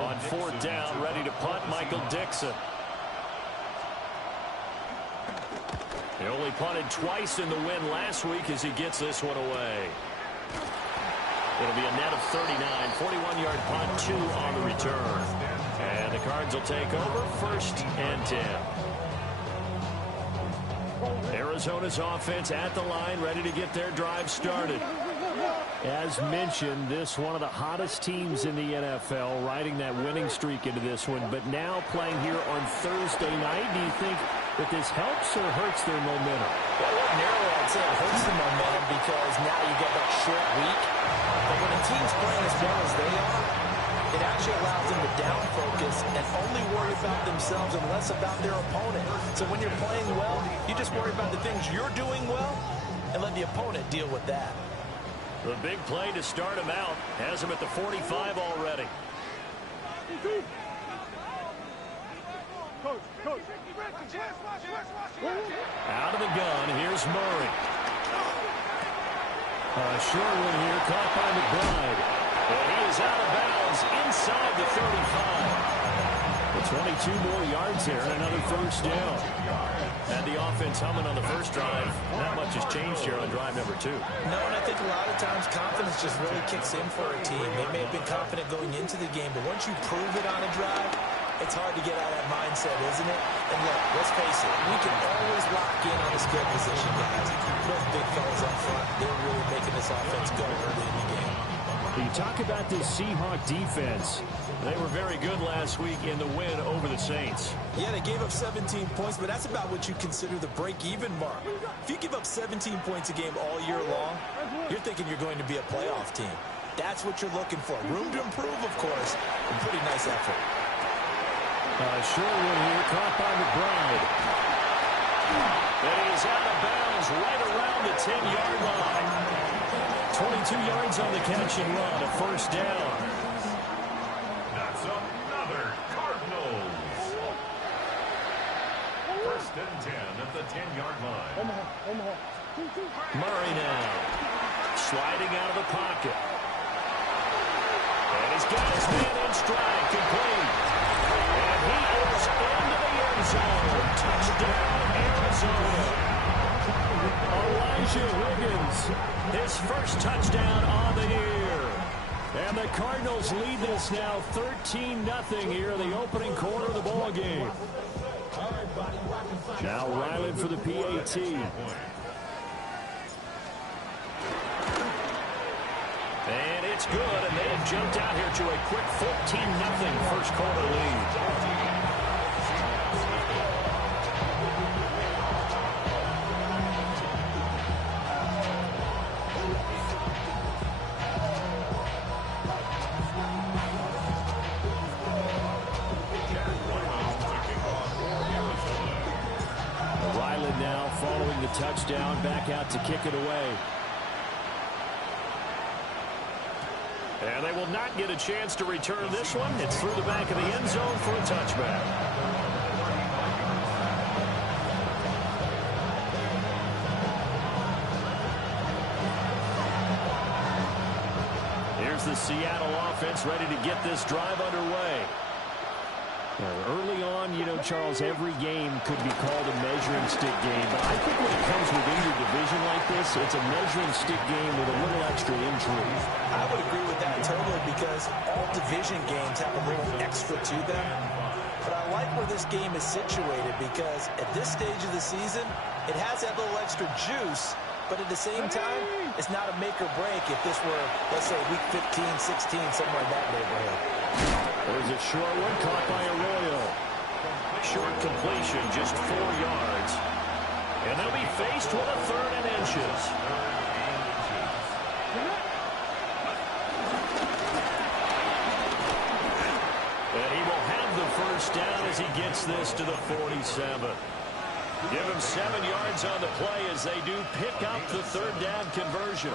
On fourth down, ready to punt, Michael Dixon. He only punted twice in the win last week as he gets this one away. It'll be a net of 39, 41-yard punt, 2 on the return. And the Cards will take over, 1st and 10. Arizona's offense at the line, ready to get their drive started. As mentioned, this one of the hottest teams in the NFL, riding that winning streak into this one, but now playing here on Thursday night. Do you think that this helps or hurts their momentum? Well, ordinarily, I'd say it hurts the momentum because now you get that short week. But when a team's playing as well as they are, it actually allows them to down focus and only worry about themselves and less about their opponent. So when you're playing well, you just worry about the things you're doing well and let the opponent deal with that. The big play to start him out has him at the 45 already. Out of the gun, here's Murray. Short one here, caught by McBride. And he is out of bounds inside the 35. 22 more yards here and another first down. And the offense humming on the first drive. Not much has changed here on drive number 2. No, and I think a lot of times confidence just really kicks in for a team. They may have been confident going into the game, but once you prove it on a drive, it's hard to get out of that mindset, isn't it? And look, let's face it, we can always lock in on the skill position guys. Those big fellas up front, they're really making this offense go early in the game. You talk about this Seahawk defense. They were very good last week in the win over the Saints. Yeah, they gave up 17 points, but that's about what you consider the break-even mark. If you give up 17 points a game all year long, you're thinking you're going to be a playoff team. That's what you're looking for. Room to improve, of course, and pretty nice effort. Short one here, caught by McBride. And he's out of bounds right around the 10-yard line. 22 yards on the catch and run, a first down. That's another Cardinals. 1st and 10 at the 10-yard line. Murray now, sliding out of the pocket. And he's got his man in stride, complete. And he is into the end zone. Touchdown, Arizona. Elijah Higgins, his first touchdown on the year. And the Cardinals lead this now 13-0 here in the opening quarter of the ball game. Now Ryland for the PAT. And it's good, and they have jumped out here to a quick 14-0 first quarter lead. Ryland now following the touchdown, back out to kick it away. And they will not get a chance to return this one. It's through the back of the end zone for a touchback. Here's the Seattle offense ready to get this drive underway. Early on, you know, Charles, every game could be called a measuring stick game. But I think when it comes within your division like this, it's a measuring stick game with a little extra intrigue. I would agree with that totally because all division games have a little extra to them. But I like where this game is situated because at this stage of the season, it has that little extra juice. But at the same time, it's not a make or break if this were, let's say, week 15, 16, somewhere in that neighborhood. There's a short one caught by Arroyo. Short completion, just 4 yards. And they'll be faced with a 3rd and inches. And he will have the first down as he gets this to the 47. Give him 7 yards on the play as they do pick up the 3rd down conversion.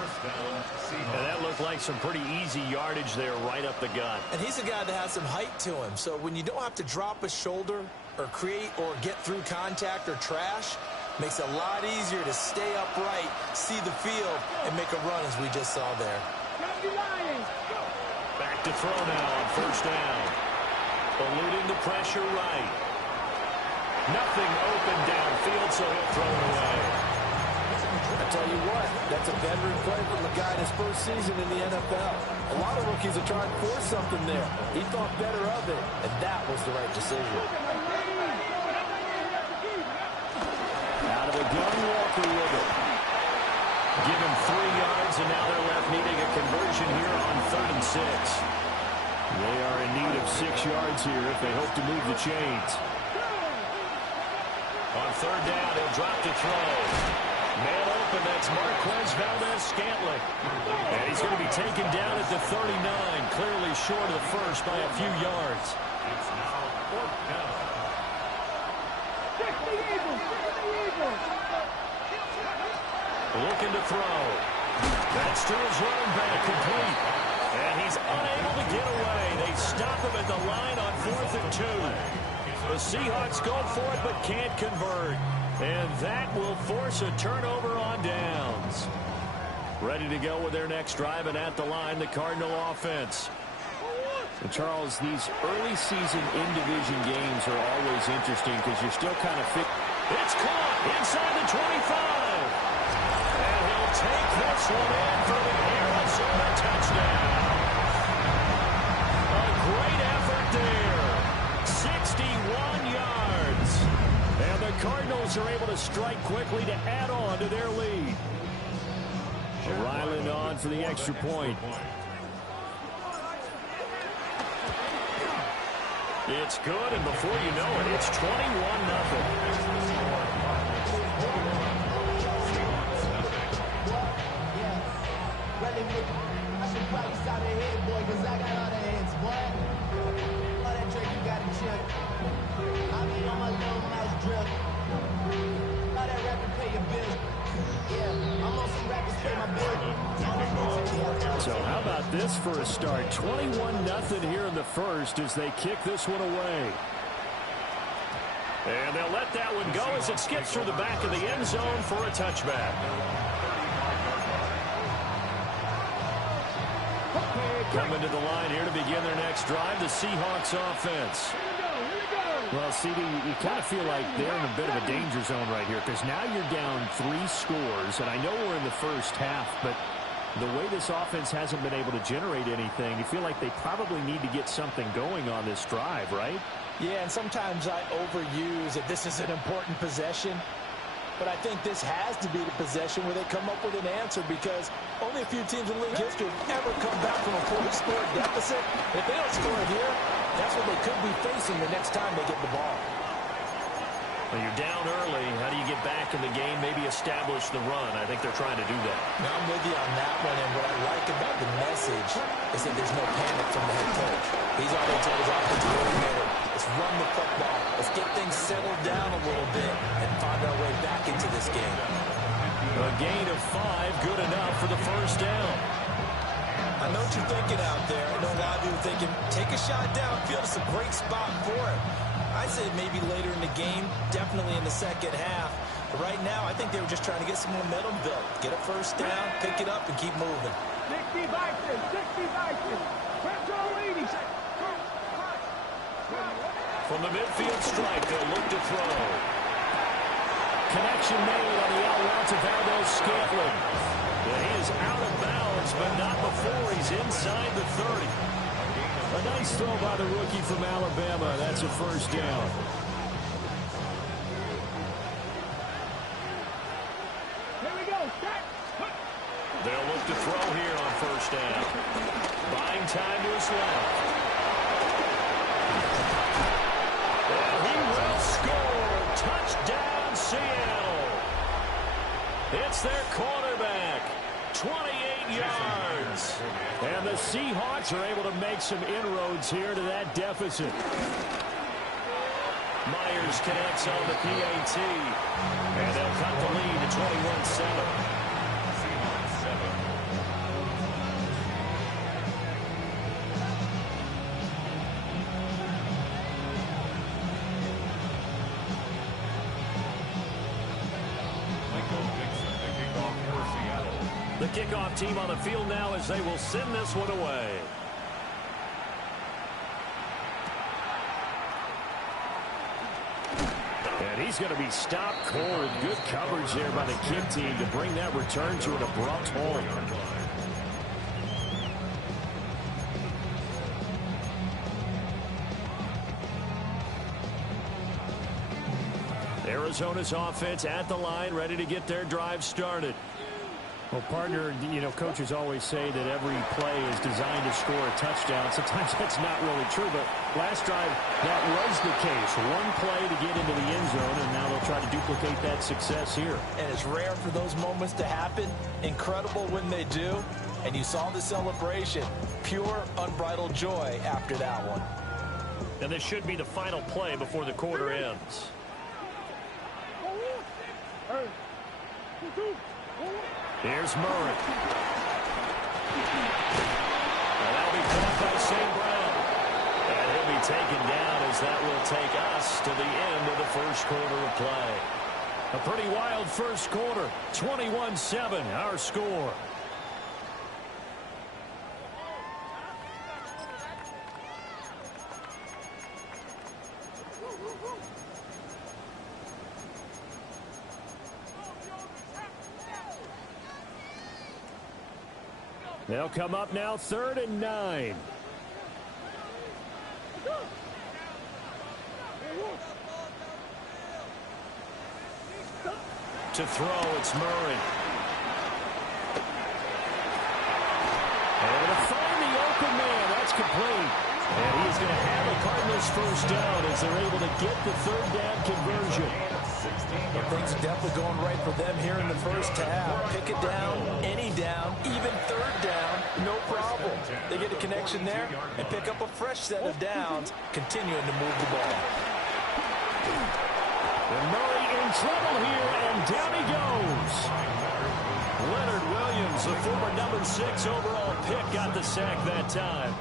And that looked like some pretty easy yardage there right up the gut. And he's a guy that has some height to him. So when you don't have to drop a shoulder or create or get through contact or trash, makes it a lot easier to stay upright, see the field, and make a run as we just saw there. Back to throw now on first down. Eluding the pressure right. Nothing open downfield, so he'll throw it away. I tell you what, that's a veteran play from the guy in his first season in the NFL. A lot of rookies are trying to force something there. He thought better of it, and that was the right decision. Out of the gun, Walker with it. Give him 3 yards, and now they're left needing a conversion here on 3rd and 6. They are in need of 6 yards here if they hope to move the chains. On 3rd down, he'll drop to throw. Man open, that's Marquez Valdez-Scantling. And he's going to be taken down at the 39, clearly short of the first by a few yards. It's now 4th down. Looking to throw. That's to his running back, complete. And he's unable to get away. They stop him at the line on 4th and 2. The Seahawks go for it but can't convert. And that will force a turnover on downs. Ready to go with their next drive, and at the line, the Cardinal offense. And Charles, these early season in-division games are always interesting because you're still kind of fit. It's caught inside the 25. And he'll take this one in for the Arizona touchdown. A great effort there. 61 yards. And the Cardinals are able to strike quickly to add on to their lead. Ryland on for the extra point. It's good, and before you know it, it's 21-0. So how about this for a start? 21-0 here in the first as they kick this one away. And they'll let that one go as it skips through the back of the end zone for a touchback. Coming to the line here to begin their next drive, the Seahawks offense. Well, CD, you kind of feel like they're in a bit of a danger zone right here because now you're down 3 scores, and I know we're in the first half, but the way this offense hasn't been able to generate anything, you feel like they probably need to get something going on this drive, right? Yeah, and sometimes I overuse that this is an important possession. But I think this has to be the possession where they come up with an answer because only a few teams in league history have ever come back from a 4-score deficit. If they don't score it here, that's what they could be facing the next time they get the ball. Well, you're down early. How do you get back in the game? Maybe establish the run. I think they're trying to do that. Now, I'm with you on that one, and what I like about the message is that there's no panic from the head coach. He's already told his offensive coordinator, let's run the football. Let's get things settled down a little bit and find our way back into this game. A gain of 5, good enough for the first down. I know what you're thinking out there. I know a lot of you are thinking, take a shot downfield. It's a great spot for it. I say maybe later in the game, definitely in the second half. But right now, I think they were just trying to get some momentum built. Get a first down, pick it up, and keep moving. 60 Vikings, 60 Vikings. From the midfield strike, they'll look to throw. Connection made on the out route to Valdez-Scantling. He is out of bounds, but not before he's inside the 30. A nice throw by the rookie from Alabama. That's a first down. Here we go. They'll look to throw here on first down. Buying time to his left. And he will score. Touchdown, Seattle. It's their quarterback. 28 yards. And the Seahawks are able to make some inroads here to that deficit. Myers connects on the PAT. And they'll cut the lead to 21-7. The kickoff team on the field now as they will send this one away. he's going to be stopped cold. Good coverage there by the kick team to bring that return to an abrupt halt. Arizona's offense at the line, ready to get their drive started. Well, partner, you know, coaches always say that every play is designed to score a touchdown. Sometimes that's not really true, but last drive, that was the case. One play to get into the end zone, and now they'll try to duplicate that success here. And it's rare for those moments to happen. Incredible when they do. And you saw the celebration. Pure, unbridled joy after that one. And this should be the final play before the quarter ends. Here's Murray. And that'll be caught by St. Brown. And he'll be taken down as that will take us to the end of the first quarter of play. A pretty wild first quarter. 21-7, our score. They'll come up now, 3rd and 9. To throw, it's Murray. Able to find the open man. That's complete. And he's going to have a Cardinals first down as they're able to get the 3rd down conversion. Well, things are definitely going right for them here in the first half. Pick it down, any down, even 3rd down, no problem. They get a connection there and pick up a fresh set of downs, continuing to move the ball. And Murray in trouble here, and down he goes. Leonard Williams, the former number 6 overall pick, got the sack that time.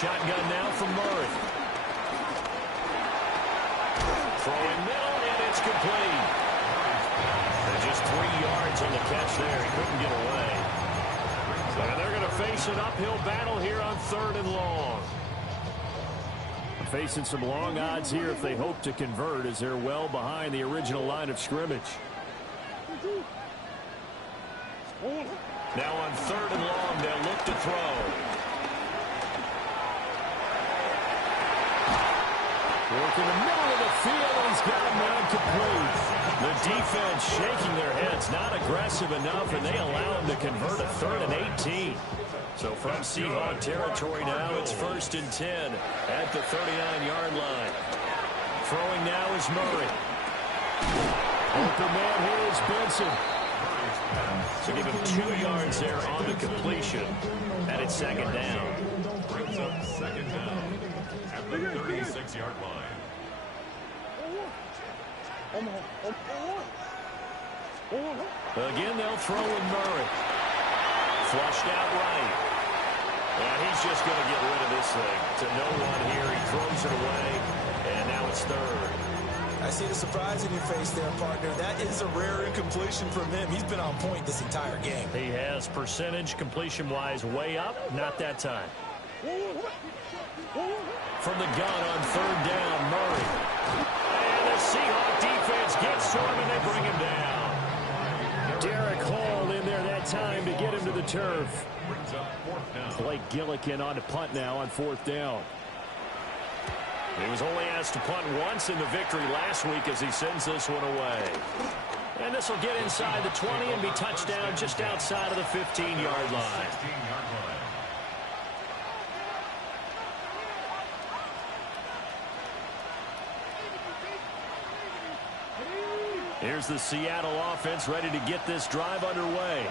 Shotgun now from Murray. Throwing middle, and it's complete. And just 3 yards on the catch there. He couldn't get away. And they're going to face an uphill battle here on 3rd and long. Facing some long odds here if they hope to convert, as they're well behind the original line of scrimmage. Now on 3rd and long, they'll look to throw. Working the middle of the field, and he's got him down complete. The defense shaking their heads, not aggressive enough, and they allow him to convert a 3rd and 18. So from Seahawk territory now, it's 1st and 10 at the 39-yard line. Throwing now is Murray. Open man here is Benson. So give him 2 yards there on the completion, and it's 2nd down. Brings up 2nd down at the 36-yard line. Again, they'll throw in Murray. Flushed out right. And he's just going to get rid of this thing. To no one here. He throws it away. And now it's 3rd. I see the surprise in your face there, partner. That is a rare incompletion from him. He's been on point this entire game. He has percentage completion-wise way up. Not that time. From the gun on 3rd down, Murray. And the Seahawk defense gets to him, and they bring him down. Derek Hall in there that time to get him to the turf. Brings up 4th down. Blake Gillikin on to punt now on 4th down. He was only asked to punt once in the victory last week as he sends this one away. And this will get inside the 20 and be touchdown just outside of the 15-yard line. 16-yard line. Here's the Seattle offense ready to get this drive underway.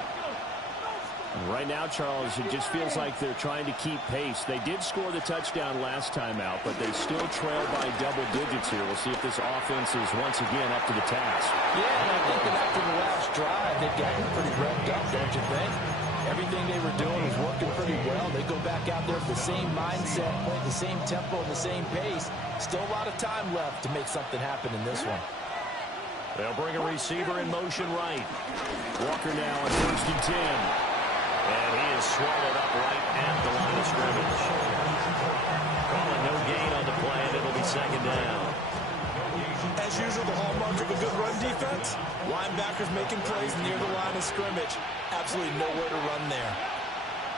Right now, Charles, it just feels like they're trying to keep pace. They did score the touchdown last time out, but they still trail by double digits here. We'll see if this offense is once again up to the task. Yeah, and I think that after the last drive, they've gotten pretty revved up, don't you think? Everything they were doing was working pretty well. They go back out there with the same mindset, play the same tempo and the same pace. Still a lot of time left to make something happen in this one. They'll bring a receiver in motion right. Walker now on 1st and 10. And he is swallowed up right at the line of scrimmage. Calling no gain on the play, and it'll be second down. As usual, the hallmark of a good run defense, linebackers making plays near the line of scrimmage. Absolutely nowhere to run there.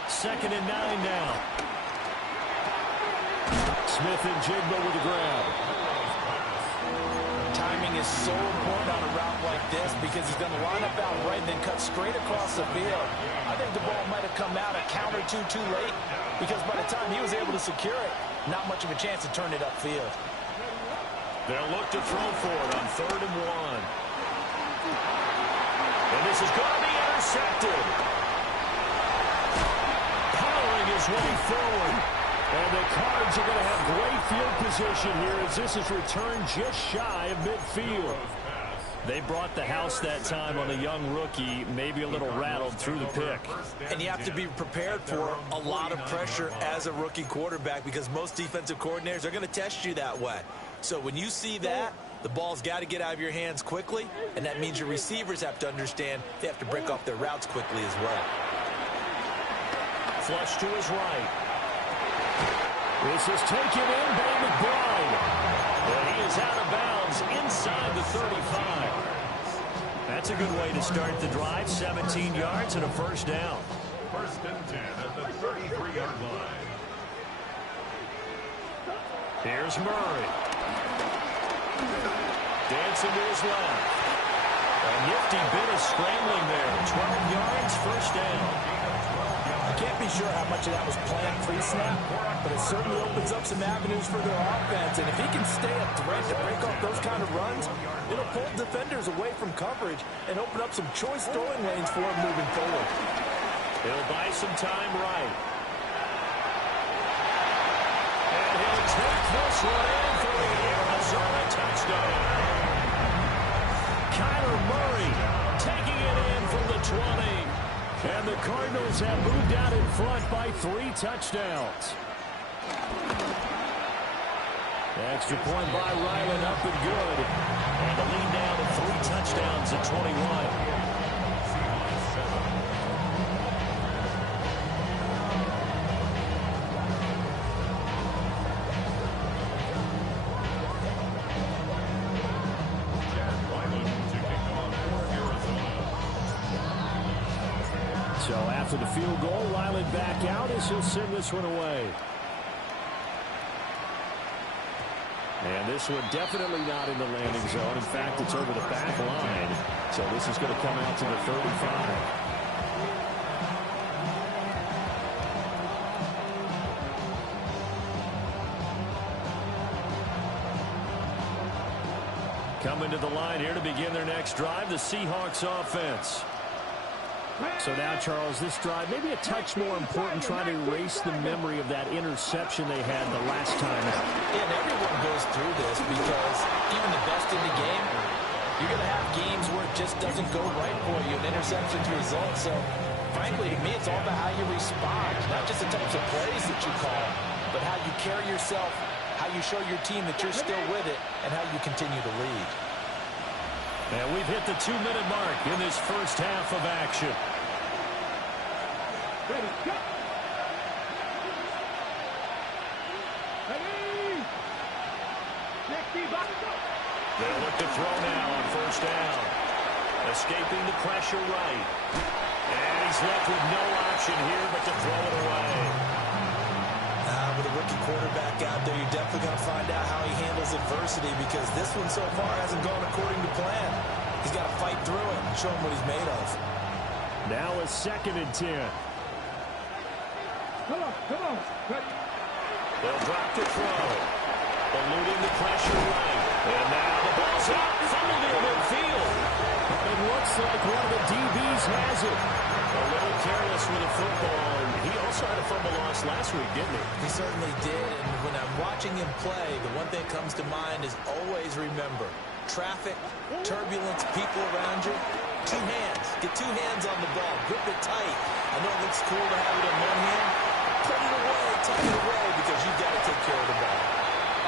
2nd and 9 now. Smith and Jigba with the grab. Timing is so important on a route like this because he's going to line up out right and then cut straight across the field. I think the ball might have come out a count or two too late because by the time he was able to secure it, not much of a chance to turn it upfield. They'll look to throw for it on 3rd and 1. And this is going to be intercepted. Powering his way forward. And the Cards are going to have great field position here as this is returned just shy of midfield. They brought the house that time on the young rookie, maybe a little rattled through the pick. And you have to be prepared for a lot of pressure as a rookie quarterback because most defensive coordinators are going to test you that way. So when you see that, the ball's got to get out of your hands quickly, and that means your receivers have to understand they have to break off their routes quickly as well. Flush to his right. This is taken in by McBride. And he is out of bounds inside the 35. That's a good way to start the drive. 17 yards and a first down. 1st and 10 at the 33-yard line. Here's Murray. Dancing to his left. A nifty bit of scrambling there. 12 yards, first down. I can't be sure how much of that was planned pre-snap, but it certainly opens up some avenues for their offense. And if he can stay a threat to break off those kind of runs, it'll pull defenders away from coverage and open up some choice throwing lanes for him moving forward. He'll buy some time right. And he'll take this one in for the Arizona touchdown. Kyler Murray taking it in from the 20. And the Cardinals have moved out in front by 3 touchdowns. Extra point by Ryland up and good. And the lead down to 3 touchdowns at 21. So after the field goal, Ryland back out as he'll send this one away. And this one definitely not in the landing zone. In fact, it's over the back line. So this is going to come out to the 35. Coming to the line here to begin their next drive, the Seahawks offense. So now, Charles, this drive maybe a touch more important, trying to erase the memory of that interception they had the last time out. Yeah, and everyone goes through this because even the best in the game, you're going to have games where it just doesn't go right for you, and interceptions result. So, frankly, to me, it's all about how you respond, not just the types of plays that you call, but how you carry yourself, how you show your team that you're still with it, and how you continue to lead. And we've hit the 2-minute mark in this first half of action. Ready, go! Ready! They'll look to throw now on first down. Escaping the pressure right. And he's left with no option here but to throw it away. With a rookie quarterback out there, you're definitely going to find out how he handles adversity because this one so far hasn't gone according to plan. He's got to fight through it and show him what he's made of. Now a 2nd and 10. Come on. Ready. They'll drop to throw. Eluding the pressure right. And now the ball's out. Fumbled in midfield. It looks like one of the DBs has it. A little careless with the football. And he also had a fumble loss last week, didn't he? He certainly did. And when I'm watching him play, the one thing that comes to mind is always remember, traffic, turbulence, people around you, 2 hands. Get 2 hands on the ball. Grip it tight. I know it looks cool to have it in one hand. Put it away. Take it away because you've got to take care of the ball.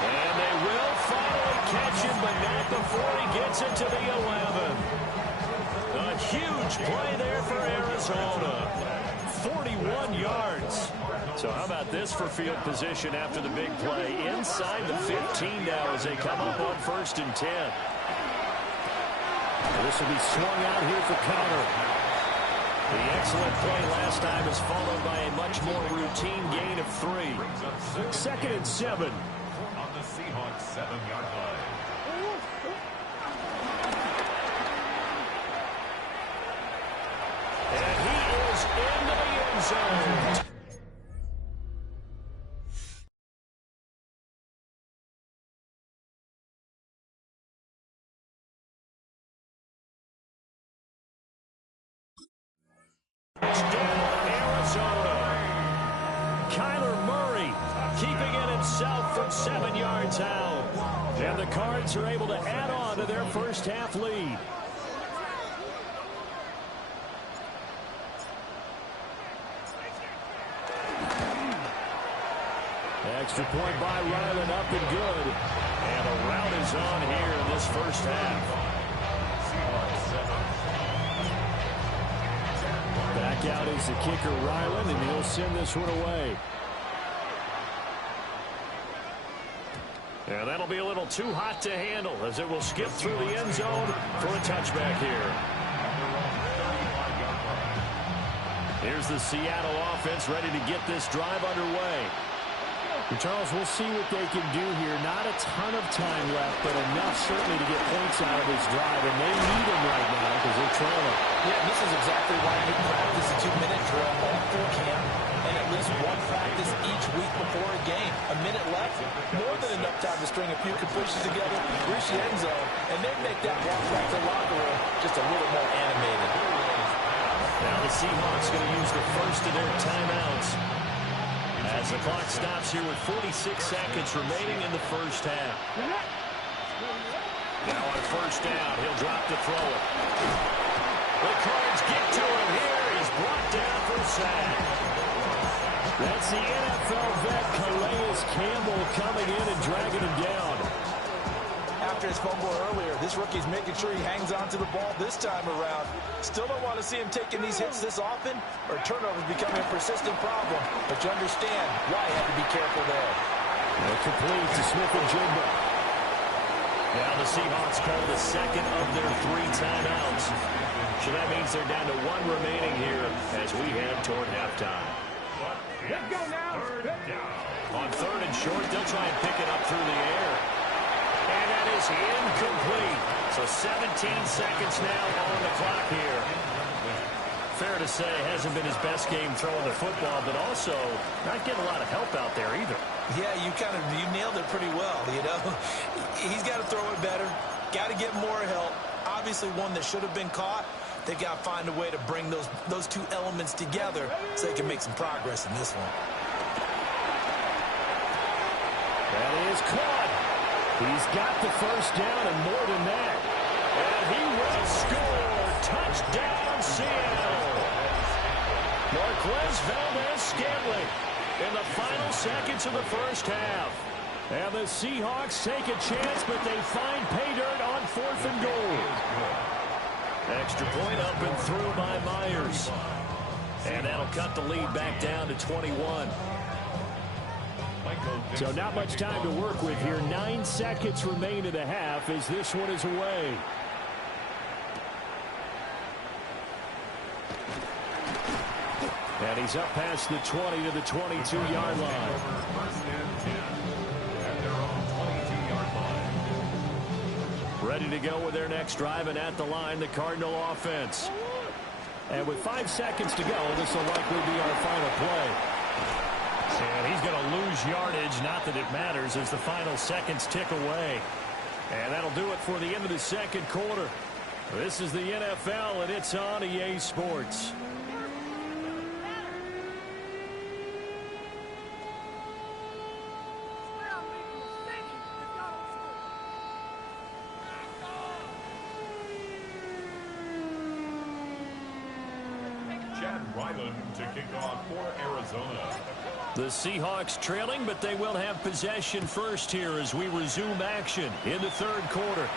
And they will finally catch him, but not before he gets it to the 11. A huge play there for Arizona. 41 yards. So how about this for field position after the big play? Inside the 15 now as they come up on 1st and 10. This will be swung out here for counter. The excellent play last time is followed by a much more routine gain of 3. 2nd and 7. On the Seahawks 7-yard line. And he is into the end zone. From 7 yards out. And the Cards are able to add on to their first half lead. Extra point by Ryland, up and good. And a rout is on here in this first half. Back out is the kicker, Ryland, and he'll send this one away. And that'll be a little too hot to handle as it will skip through the end zone for a touchback here. Here's the Seattle offense ready to get this drive underway. And Charles, we'll see what they can do here. Not a ton of time left, but enough certainly to get points out of this drive. And they need them right now because they're trailing. Yeah, this is exactly why you practice a 2-minute drill all through camp. And at least one practice each week before a game. A minute left, more than enough time to string a few completions together, reach the end zone, and then make that walk back to the locker room just a little more animated. Now the Seahawks going to use the first of their timeouts as the clock stops here with 46 seconds remaining in the first half. Now on 1st down, he'll drop to throw it. The Cards get to him here. He's brought down for a sack. That's the NFL vet Calais Campbell coming in and dragging him down. After his fumble earlier, this rookie's making sure he hangs on to the ball this time around. Still don't want to see him taking these hits this often, or turnovers becoming a persistent problem. But you understand why he had to be careful there. Complete to Smith-Njigba. Now the Seahawks call the second of their 3 timeouts. So that means they're down to 1 remaining here as we head toward halftime. Let's go now. On 3rd and short, they'll try and pick it up through the air. And that is incomplete. So 17 seconds now on the clock here. Fair to say, hasn't been his best game throwing the football, but also not getting a lot of help out there either. Yeah, you nailed it pretty well, you know. He's got to throw it better. Got to get more help. Obviously one that should have been caught. They got to find a way to bring those 2 elements together so they can make some progress in this one. That is caught. He's got the first down and more than that. And he will score. Touchdown, Seattle. Marquez Valdez-Scantling in the final seconds of the first half. And the Seahawks take a chance, but they find pay dirt on 4th and goal. Extra point up and through by Myers. And that'll cut the lead back down to 21. So not much time to work with here. 9 seconds remain in the half as this one is away. And he's up past the 20 to the 22-yard line. Ready to go with their next drive, and at the line, the Cardinal offense. And with 5 seconds to go, this will likely be our final play. And he's going to lose yardage, not that it matters, as the final seconds tick away. And that'll do it for the end of the 2nd quarter. This is the NFL, and it's on EA Sports. Ryland to kick off for Arizona. The Seahawks trailing, but they will have possession first here as we resume action in the 3rd quarter.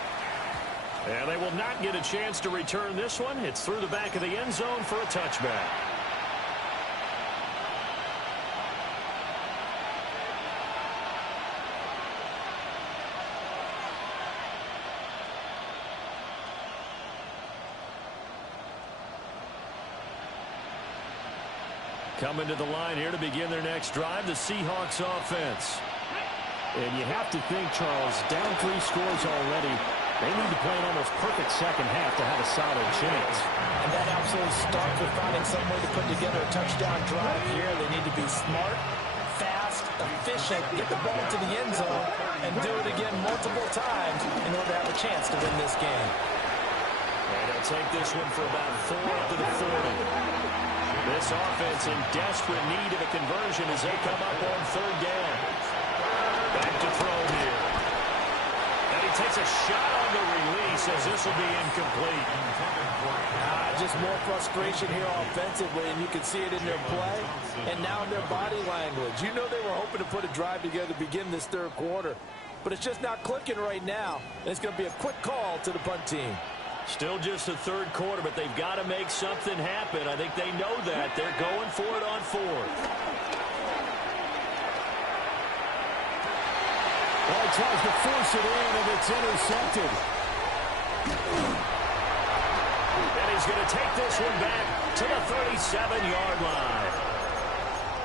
And they will not get a chance to return this one. It's through the back of the end zone for a touchback. Coming to the line here to begin their next drive, the Seahawks offense. And you have to think, Charles, down 3 scores already. They need to play an almost perfect second half to have a solid chance. And that absolutely starts with finding some way to put together a touchdown drive here. They need to be smart, fast, efficient, get the ball to the end zone, and do it again multiple times in order to have a chance to win this game. And they'll take this one for about 4 to the 40. This offense in desperate need of a conversion as they come up on 3rd down. Back to throw here. And he takes a shot on the release as this will be incomplete. Just more frustration here offensively, and you can see it in their play and now in their body language. You know they were hoping to put a drive together to begin this 3rd quarter, but it's just not clicking right now. And it's going to be a quick call to the punt team. Still just the 3rd quarter, but they've got to make something happen. I think they know that. They're going for it on 4th. Well, he tries to force it in, and it's intercepted. And he's going to take this one back to the 37-yard line.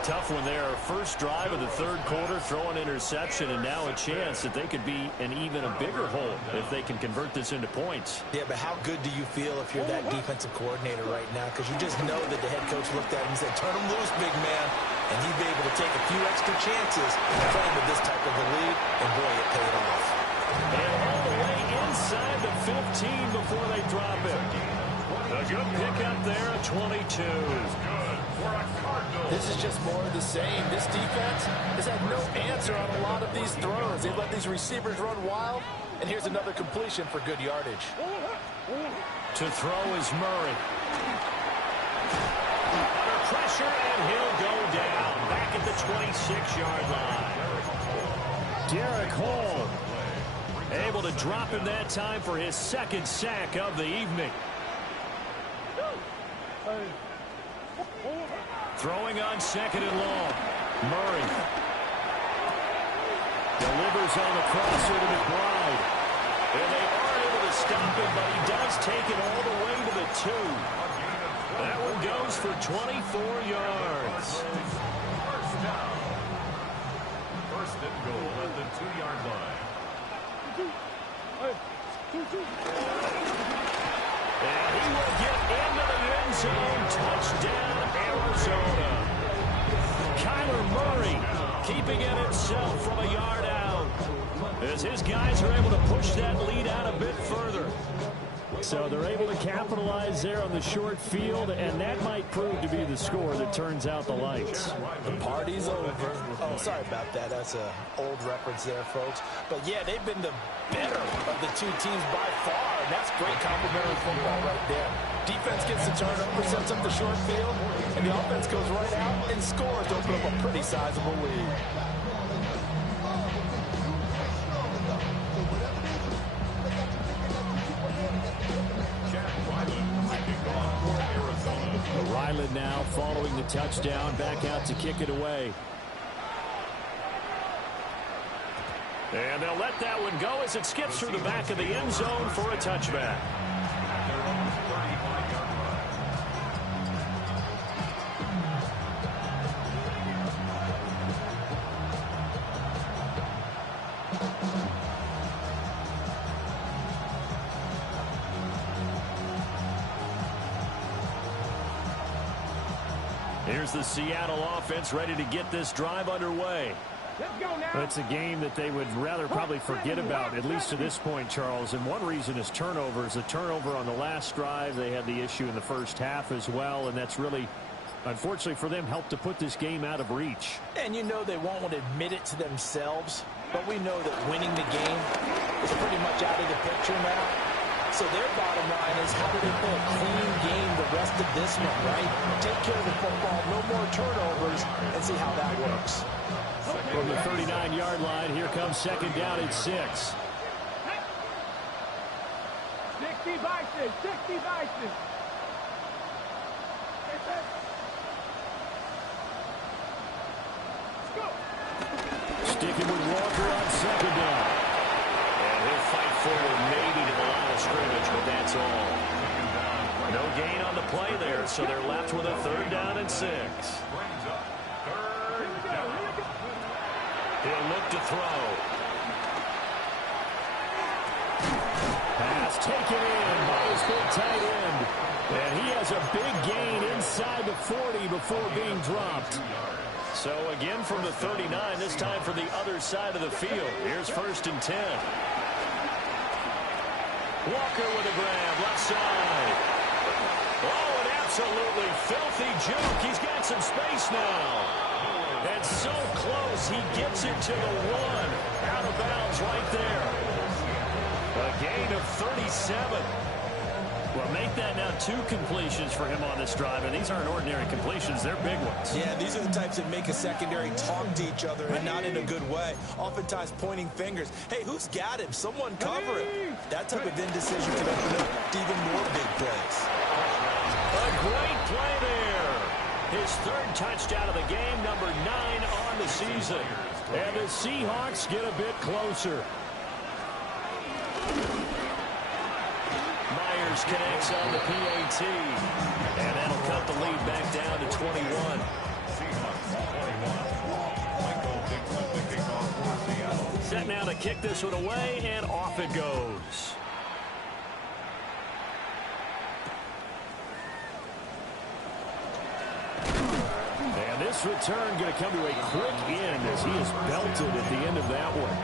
Tough one there. First drive of the 3rd quarter, throw an interception, and now a chance that they could be in even a bigger hole if they can convert this into points. Yeah, but how good do you feel if you're that defensive coordinator right now? Because you just know that the head coach looked at him and said, turn him loose, big man. And he'd be able to take a few extra chances playing with this type of a lead, and boy, it paid off. And all the way inside the 15 before they drop it. A good pickup there at 22. This is just more of the same. This defense has had no answer on a lot of these throws. They let these receivers run wild, and here's another completion for good yardage. To throw is Murray. Under pressure, and he'll go down back at the 26-yard line. Derek Hall able to drop him that time for his 2nd sack of the evening. Throwing on 2nd and long. Murray delivers on the crosser to McBride. And they are able to stop him, but he does take it all the way to the 2. That one goes for 24 yards. First down. 1st and goal at the 2-yard line. And he will get into the end zone. Touchdown, Arizona. Kyler Murray keeping it himself from a yard out as his guys are able to push that lead out a bit further. So they're able to capitalize there on the short field, and that might prove to be the score that turns out the lights. The party's over. Oh, sorry about that. That's an old reference there, folks. But, yeah, they've been the better of the 2 teams by far, and that's great complimentary football right there. Defense gets the turnover, sets up the short field, and the offense goes right out and scores to open up a pretty sizable lead. Ryland now following the touchdown, back out to kick it away. And they'll let that one go as it skips through the back of the end zone for a touchback. Here's the Seattle offense ready to get this drive underway. Let's go now. It's a game that they would rather probably forget about, at least to this point, Charles. And one reason is turnovers. The turnover on the last drive, they had the issue in the first half as well, and that's really, unfortunately for them, helped to put this game out of reach. And you know they won't want to admit it to themselves, but we know that winning the game is pretty much out of the picture now. So their bottom line is, how do they play a clean game the rest of this one, right? Take care of the football, no more turnovers, and see how that works. From the 39-yard line, here comes 2nd down and 6. 60 Bison, 60 Bison. Let's go. Sticking with Walker on 2nd down. And he'll fight forward maybe to the line of scrimmage, but that's all. No gain on the play there, so they're left with a 3rd down and 6. Brings up 3rd down. He'll look to throw. Pass taken in by his big tight end. And he has a big gain inside the 40 before being dropped. So again from the 39, this time for the other side of the field. Here's 1st and 10. Walker with a grab, left side. Oh, an absolutely filthy juke. He's got some space now. And so close, he gets it to the 1. Out of bounds right there. A gain of 37. Well, make that now 2 completions for him on this drive, and these aren't ordinary completions. They're big ones. Yeah, these are the types that make a secondary talk to each other, and not in a good way. Oftentimes pointing fingers. Hey, who's got him? Someone cover him. That type of indecision can open up to even more big plays. A great play there. His 3rd touchdown of the game, number 9 on the season. And the Seahawks get a bit closer. Myers connects on the PAT. And that'll cut the lead back down to 21. Set now to kick this one away, and off it goes. And this return going to come to a quick end as he is belted at the end of that one.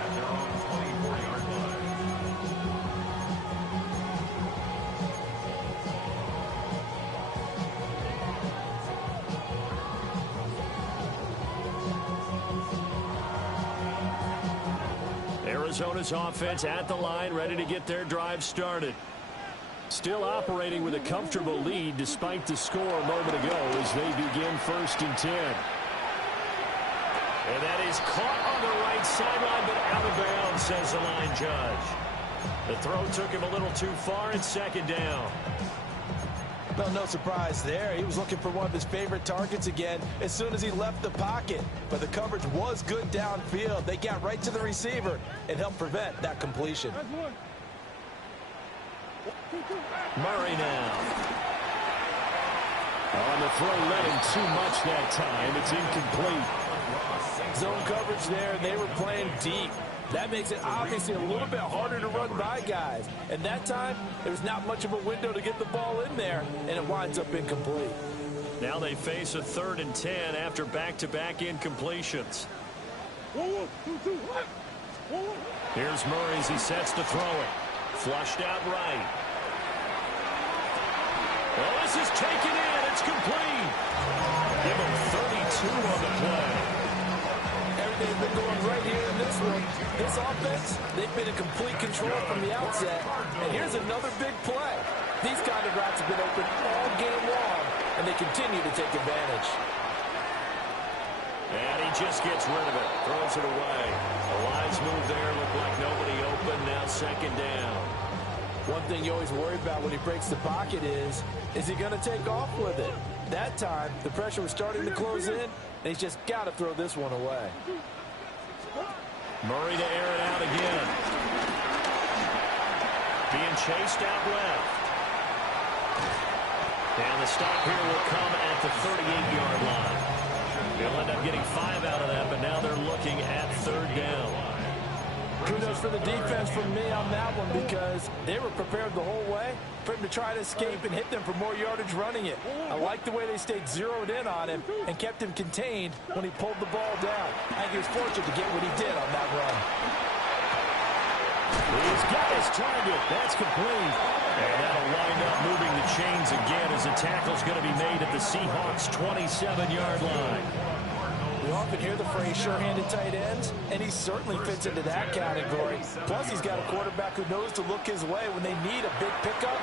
Arizona's offense at the line, ready to get their drive started. Still operating with a comfortable lead despite the score a moment ago as they begin 1st and 10. And that is caught on the right sideline, but out of bounds, says the line judge. The throw took him a little too far, and 2nd down. Well, no surprise there. He was looking for one of his favorite targets again as soon as he left the pocket. But the coverage was good downfield. They got right to the receiver and helped prevent that completion. Murray now. On the throw, led him too much that time. It's incomplete. Zone coverage there, and they were playing deep. That makes it obviously a little bit harder to run by guys. And that time, there's not much of a window to get the ball in there, and it winds up incomplete. Now they face a 3rd and 10 after back-to-back incompletions. Here's Murray as he sets to throw it. Flushed out right. Well, this is taken in. It's complete. Give him 32 on the play. They've been going right here in this one. This offense, they've been in complete control from the outset. And here's another big play. These kind of routes have been open all game long, and they continue to take advantage. And he just gets rid of it. Throws it away. A wise move there. Looked like nobody open. Now 2nd down. One thing you always worry about when he breaks the pocket is he going to take off with it? That time, the pressure was starting to close in, and he's just got to throw this one away. Murray to air it out again. Being chased out left. And the stop here will come at the 38-yard line. They'll end up getting 5 out of that, but now they're looking at 3rd down. Kudos for the defense from me on that one because they were prepared the whole way for him to try to escape and hit them for more yardage running it. I like the way they stayed zeroed in on him and kept him contained when he pulled the ball down. I think he was fortunate to get what he did on that run. He's got his target. That's complete. And that'll wind up moving the chains again as the tackle's going to be made at the Seahawks' 27-yard line. We often hear the phrase sure-handed tight ends, and he certainly fits into that category. Plus, he's got a quarterback who knows to look his way when they need a big pickup.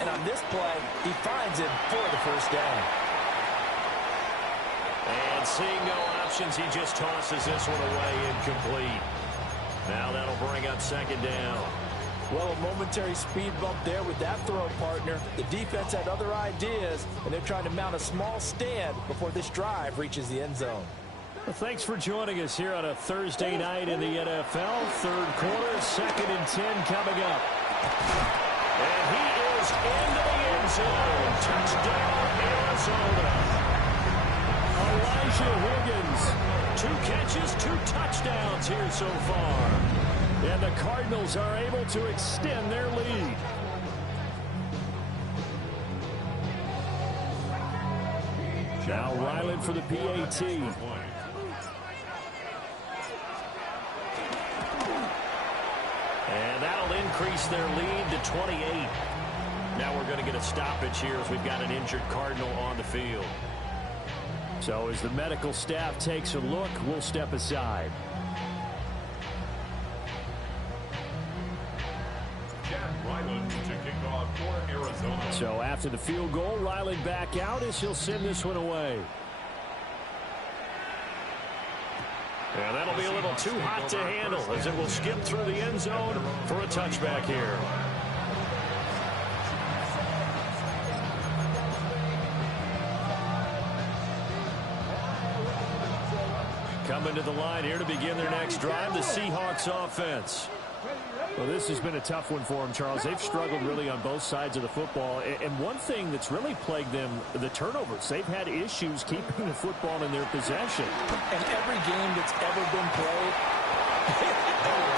And on this play, he finds him for the 1st down. And seeing no options, he just tosses this one away incomplete. Now that'll bring up 2nd down. Well, a momentary speed bump there with that throw partner. The defense had other ideas, and they're trying to mount a small stand before this drive reaches the end zone. Well, thanks for joining us here on a Thursday night in the NFL. 3rd quarter, 2nd and 10 coming up. And he is into the end zone. Touchdown, Arizona. Elijah Higgins, 2 catches, 2 touchdowns here so far. And the Cardinals are able to extend their lead. Now Ryland for the PAT. And that'll increase their lead to 28. Now we're going to get a stoppage here as we've got an injured Cardinal on the field. So as the medical staff takes a look, we'll step aside. So after the field goal, Ryland back out as he'll send this one away. And that'll be a little too hot to handle as it will skip through the end zone for a touchback here. Coming to the line here to begin their next drive, the Seahawks offense. Well, this has been a tough one for them, Charles. They've struggled really on both sides of the football. And one thing that's really plagued them, the turnovers. They've had issues keeping the football in their possession. And every game that's ever been played,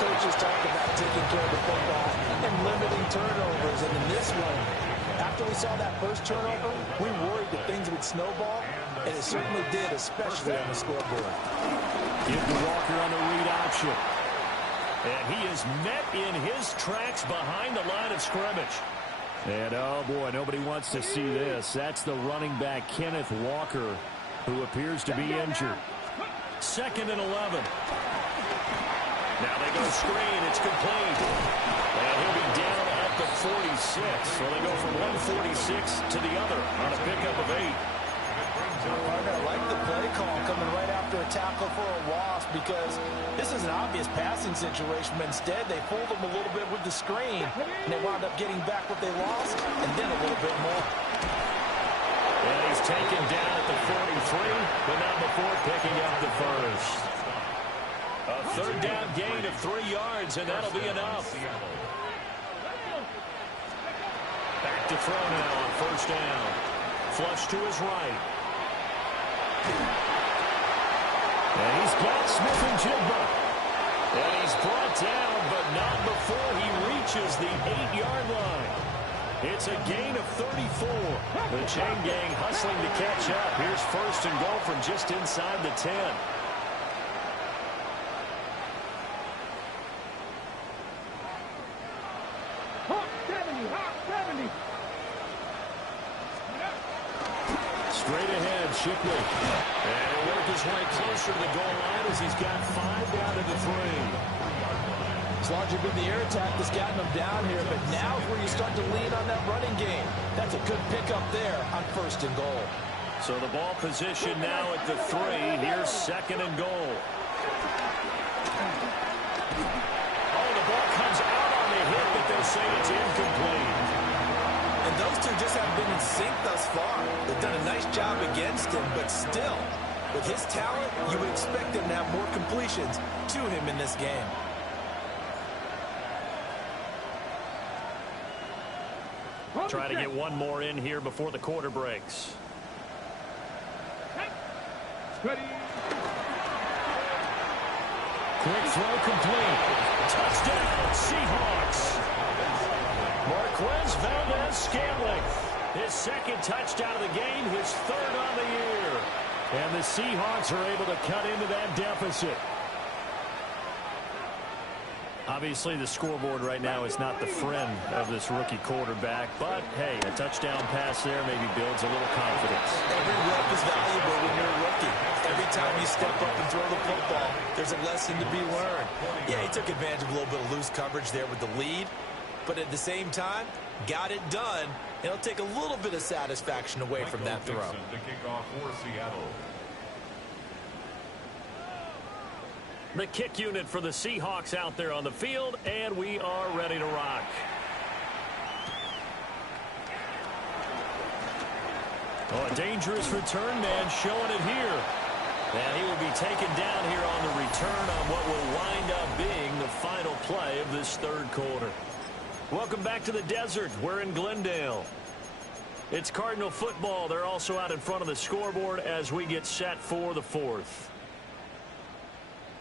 coaches talk about taking care of the football and limiting turnovers. And in this one, after we saw that first turnover, we worried that things would snowball. And it certainly did, especially on the scoreboard. Give to Walker on the read option. And he is met in his tracks behind the line of scrimmage. And, oh, boy, nobody wants to see this. That's the running back, Kenneth Walker, who appears to be injured. 2nd and 11. Now they go screen. It's complete. And he'll be down at the 46. So they go from 146 to the other on a pickup of 8. Partner, I like the play call coming right after a tackle for a loss because this is an obvious passing situation, but instead they fooled them a little bit with the screen, and they wound up getting back what they lost and then a little bit more. And he's taken down at the 43, but not before picking up the first. A 3rd down gain of 3 yards, and that'll be enough. Back to throw now on 1st down. Flush to his right. And he's got Smith-Njigba. And he's brought down, but not before he reaches the 8-yard line. It's a gain of 34. The chain gang hustling to catch up. Here's 1st and goal from just inside the 10. Hawk 70, Hawk 70. Straight ahead, Shipley. And he'll work his way closer to the goal line as he's got 5 down to the 3. It's largely been the air attack that's gotten them down here, but now is where you start to lean on that running game. That's a good pickup there on 1st and goal. So the ball position now at the 3. Here's 2nd and goal. Oh, the ball comes out on the hit, but they'll say it's incomplete. And those two just haven't been in sync thus far. They've done a nice job against him, but still, with his talent, you would expect him to have more completions to him in this game. Try to get one more in here before the quarter breaks. Ready. Quick throw complete. Touchdown, Seahawks. Marquez Valdez-Scantling. His 2nd touchdown of the game, his 3rd on the year. And the Seahawks are able to cut into that deficit. Obviously, the scoreboard right now is not the friend of this rookie quarterback. But, hey, a touchdown pass there maybe builds a little confidence. Every rep is valuable when you're a rookie. Every time you step up and throw the football, there's a lesson to be learned. Yeah, he took advantage of a little bit of loose coverage there with the lead. But at the same time, got it done. It'll take a little bit of satisfaction away from that throw. The kickoff for Seattle. The kick unit for the Seahawks out there on the field, and we are ready to rock. Oh, a dangerous return man showing it here. And he will be taken down here on the return on what will wind up being the final play of this 3rd quarter. Welcome back to the desert. We're in Glendale. It's Cardinal football. They're also out in front of the scoreboard as we get set for the fourth.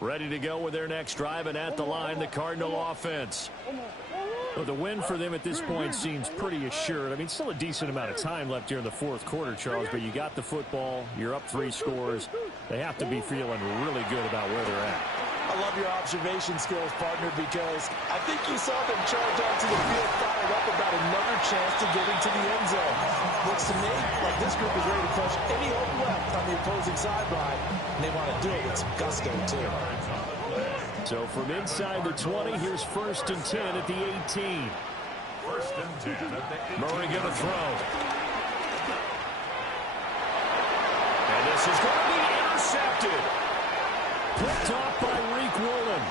Ready to go with their next drive, and at the line, the Cardinal offense. Well, the win for them at this point seems pretty assured. I mean, still a decent amount of time left here in the fourth quarter, Charles, but you got the football. You're up 3 scores. They have to be feeling really good about where they're at. I love your observation skills, partner, because I think you saw them charge onto the field fired up about another chance to get into the end zone. Looks to me like this group is ready to crush any open left on the opposing sideline, and they want to do it with some gusto, too. So from inside the 20, here's 1st and 10 at the 18. 1st and 10 at the 18. Murray going to throw. And this is going to be intercepted. Picked off by Reek Woolen.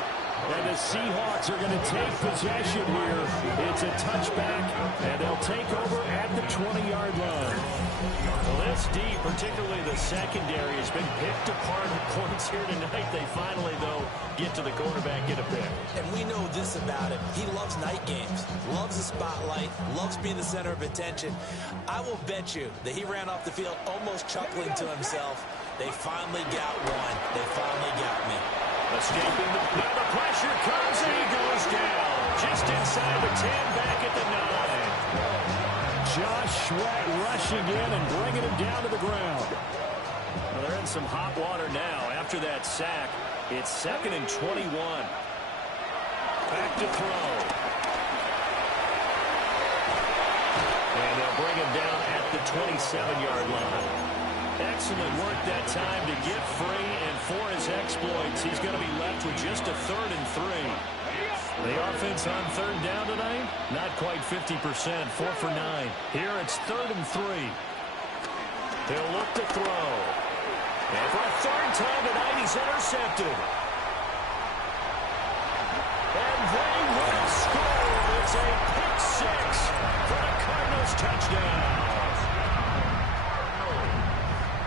And the Seahawks are going to take possession here. It's a touchback, and they'll take over at the 20-yard line. Well, this D, particularly the secondary, has been picked apart at points here tonight. They finally, though, get to the quarterback, get a pick. And we know this about him. He loves night games, loves the spotlight, loves being the center of attention. I will bet you that he ran off the field almost chuckling to himself. They finally got one. They finally got me. Escaping now the pressure comes, and he goes down. Just inside the 10, back at the 9. Josh Sweat rushing in and bringing him down to the ground. Well, they're in some hot water now. After that sack, it's 2nd and 21. Back to throw. And they'll bring him down at the 27-yard line. Excellent work that time to get free, and for his exploits, he's going to be left with just a 3rd and 3. The offense on 3rd down tonight, not quite 50%, 4 for 9. Here it's 3rd and 3. He'll look to throw. And for a 3rd time tonight, he's intercepted. And they will score. It's a pick 6 for the Cardinals touchdown.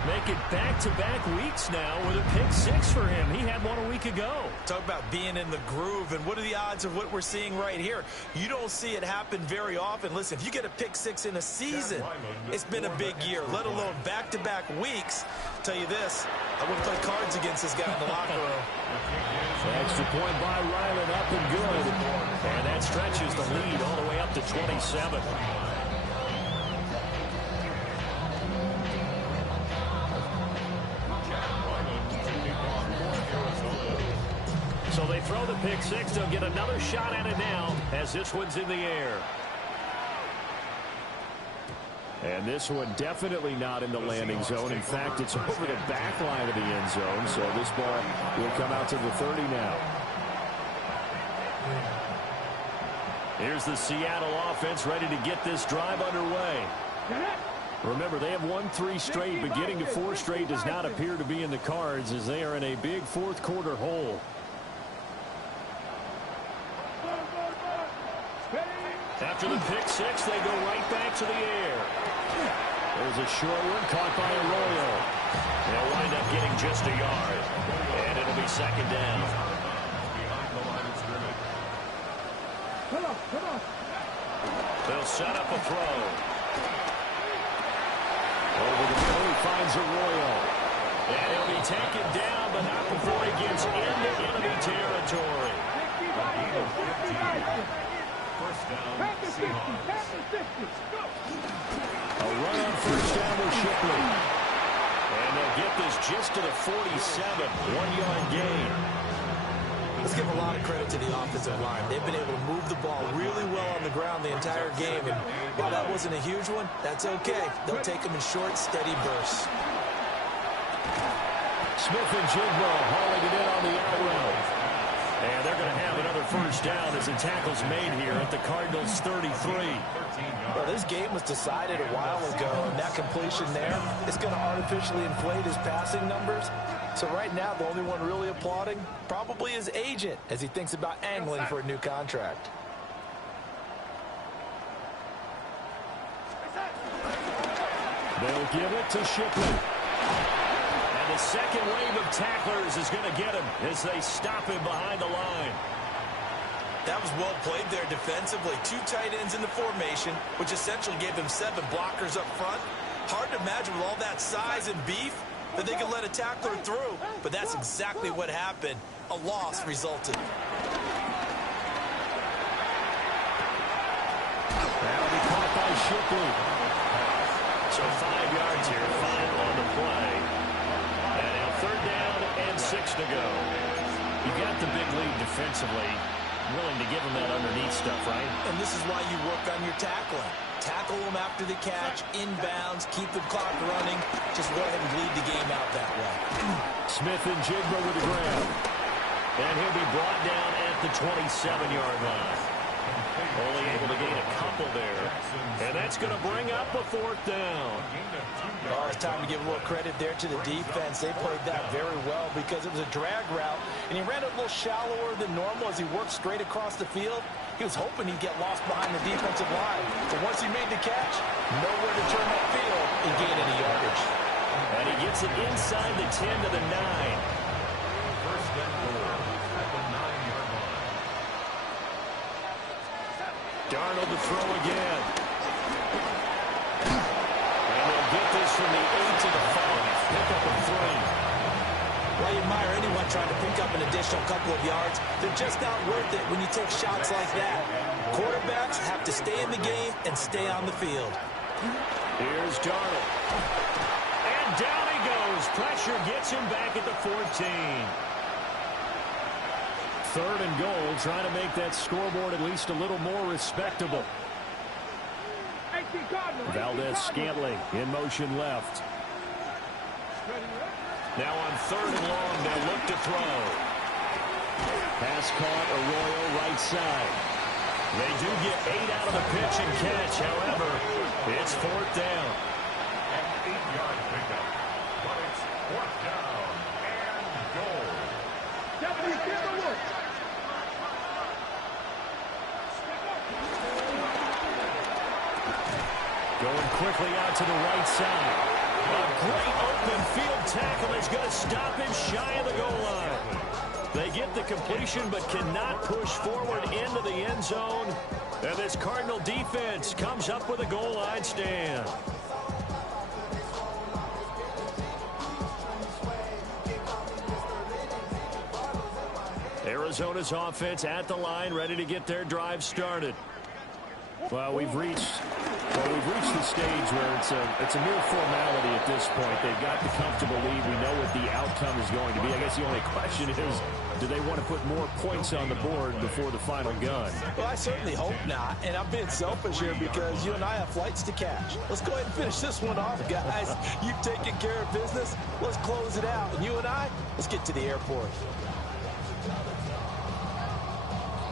Make it back-to-back weeks now with a pick 6 for him. He had one a week ago. Talk about being in the groove, and what are the odds of what we're seeing right here? You don't see it happen very often. Listen, if you get a pick 6 in a season, it's been a big year, let alone back-to-back weeks. Tell you this, I wouldn't play cards against this guy in the locker room. Extra point by Ryland, up and good. And that stretches the lead all the way up to 27. So they throw the pick 6. They'll get another shot at it now as this one's in the air. And this one definitely not in the landing zone. In fact, it's over the back line of the end zone. So this ball will come out to the 30 now. Here's the Seattle offense ready to get this drive underway. Remember, they have won 3 straight, but getting to 4 straight does not appear to be in the cards as they are in a big fourth quarter hole. After the pick 6, they go right back to the air. There's a short one caught by Arroyo. They'll wind up getting just a yard. And it'll be 2nd down. They'll set up a throw. Over the middle, he finds Arroyo. And he'll be taken down, but not before he gets into enemy territory. A run on 1st down with Shipley. And they'll get this just to the 47, 1-yard gain. Let's give a lot of credit to the offensive line. They've been able to move the ball really well on the ground the entire game. And while that wasn't a huge one, that's okay. They'll take them in short, steady bursts. Smith and Jigbo hauling it in on the out route. And they're going to have another 1st down as the tackle's made here at the Cardinals' 33. Well, this game was decided a while ago, and that completion there is going to artificially inflate his passing numbers. So right now, the only one really applauding probably his agent as he thinks about angling for a new contract. They'll give it to Shipley. And the second wave of tacklers is going to get him as they stop him behind the line. That was well played there defensively. 2 tight ends in the formation, which essentially gave them 7 blockers up front. Hard to imagine with all that size and beef that they could let a tackler through, but that's exactly what happened. A loss resulted. That'll be caught by Shipley. So 5 yards here, final on the play. And now 3rd down and 6 to go. You got the big lead defensively. Willing to give them that underneath stuff, right? And this is why you work on your tackling. Tackle them after the catch, inbounds, keep the clock running. Just go ahead and lead the game out that way. Smith and Jigba with the ground. And he'll be brought down at the 27-yard line. Only able to gain a couple there. And that's going to bring up a 4th down. Oh, it's time to give a little credit there to the defense. They played that very well because it was a drag route, and he ran it a little shallower than normal as he worked straight across the field. He was hoping he'd get lost behind the defensive line. But once he made the catch, nowhere to turn that field and gain any yardage. And he gets it inside the 10 to the 9. First and goal at the 9-yard line. Darnold to throw again. And they'll get this from the 8 to the 5. Pick up a 3. Well, you admire anyone trying to pick up an additional couple of yards. They're just not worth it when you take shots like that. Quarterbacks have to stay in the game and stay on the field. Here's Darnold. And down he goes. Pressure gets him back at the 14. 3rd and goal, trying to make that scoreboard at least a little more respectable. Valdez-Scantling in motion left. Now on 3rd and long, they'll look to throw. Pass caught, Arroyo right side. They do get 8 out of the pitch and catch. However, it's 4th down. An 8-yard pickup. But it's 4th down and goal. Going quickly out to the right side. A great open field tackle is going to stop him shy of the goal line. They get the completion but cannot push forward into the end zone. And this Cardinal defense comes up with a goal line stand. Arizona's offense at the line, ready to get their drive started. Well, we've reached the stage where it's a mere formality at this point. They've got the comfortable lead. We know what the outcome is going to be. I guess the only question is, do they want to put more points on the board before the final gun? Well, I certainly hope not. And I'm being selfish here because you and I have flights to catch. Let's go ahead and finish this one off, guys. You've taken care of business. Let's close it out. And you and I, let's get to the airport.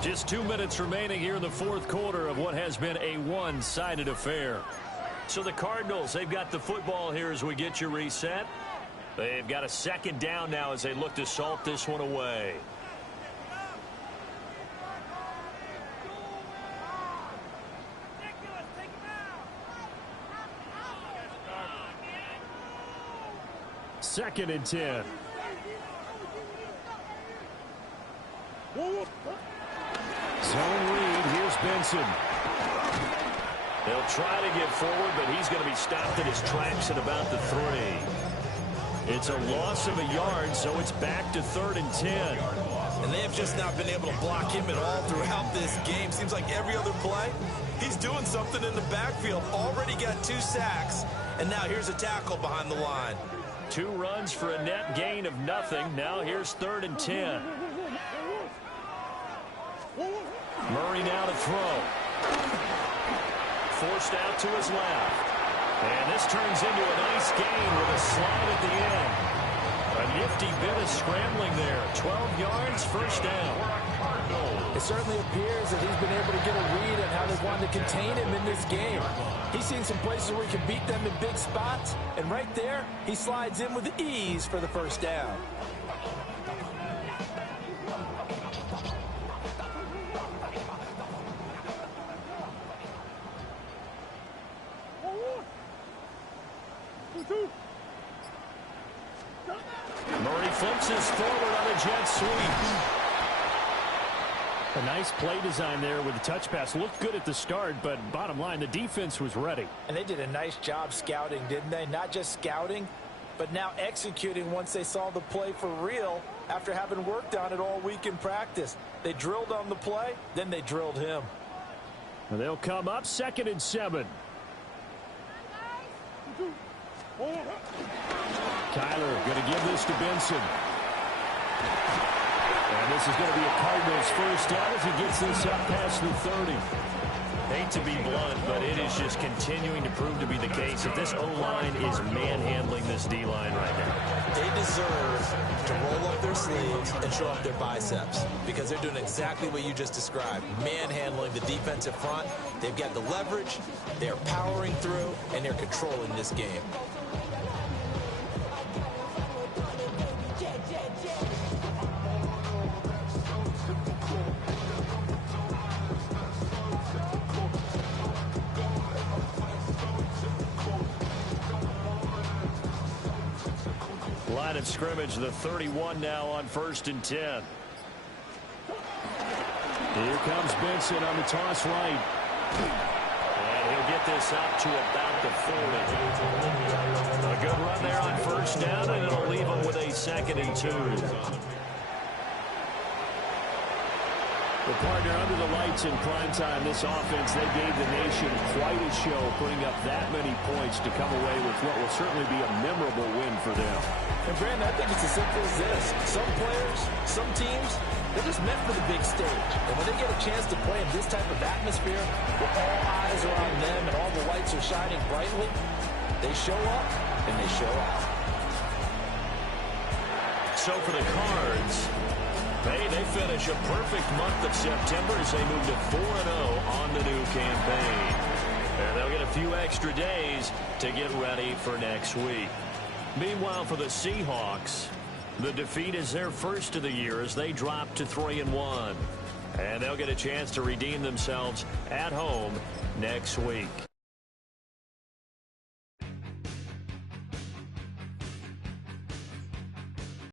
Just 2 minutes remaining here in the 4th quarter of what has been a one-sided affair. So the Cardinals, they've got the football here as we get you reset. They've got a 2nd down now as they look to salt this one away. Second and 10. Zone read. Here's Benson. They'll try to get forward, but he's going to be stopped in his tracks at about the 3. It's a loss of a yard, so it's back to 3rd and 10. And they have just not been able to block him at all throughout this game. Seems like every other play, he's doing something in the backfield. Already got 2 sacks, and now here's a tackle behind the line. 2 runs for a net gain of nothing. Now here's 3rd and 10. Murray now to throw. Forced out to his left. And this turns into a nice gain with a slide at the end. A nifty bit of scrambling there. 12 yards, 1st down. It certainly appears that he's been able to get a read on how they wanted to contain him in this game. He's seen some places where he can beat them in big spots. And right there, he slides in with ease for the 1st down. Murray flips his forward on a jet sweep. A nice play design there with the touch pass. Looked good at the start, but bottom line, the defense was ready. And they did a nice job scouting, didn't they? Not just scouting, but now executing once they saw the play for real after having worked on it all week in practice. They drilled on the play, then they drilled him. And they'll come up 2nd and 7. Kyler going to give this to Benson. And this is going to be a Cardinals first down as he gets this up past the 30. Hate to be blunt, but it is just continuing to prove to be the case that this O-line is manhandling this D-line right now. They deserve to roll up their sleeves and show up their biceps because they're doing exactly what you just described, manhandling the defensive front. They've got the leverage, they're powering through, and they're controlling this game. Line of scrimmage, the 31 now on 1st and 10. Here comes Benson on the toss right. And he'll get this up to about the 40. A good run there on 1st down, and it'll leave him with a 2nd and 2. The partner under the lights in primetime, this offense, they gave the nation quite a show, putting up that many points to come away with what will certainly be a memorable win for them. And Brandon, I think it's as simple as this. Some players, some teams, they're just meant for the big stage. And when they get a chance to play in this type of atmosphere, where all eyes are on them and all the lights are shining brightly, they show up and they show out. So for the Cards, they finish a perfect month of September as they move to 4-0 on the new campaign. And they'll get a few extra days to get ready for next week. Meanwhile, for the Seahawks, the defeat is their first of the year as they drop to 3-1. And they'll get a chance to redeem themselves at home next week.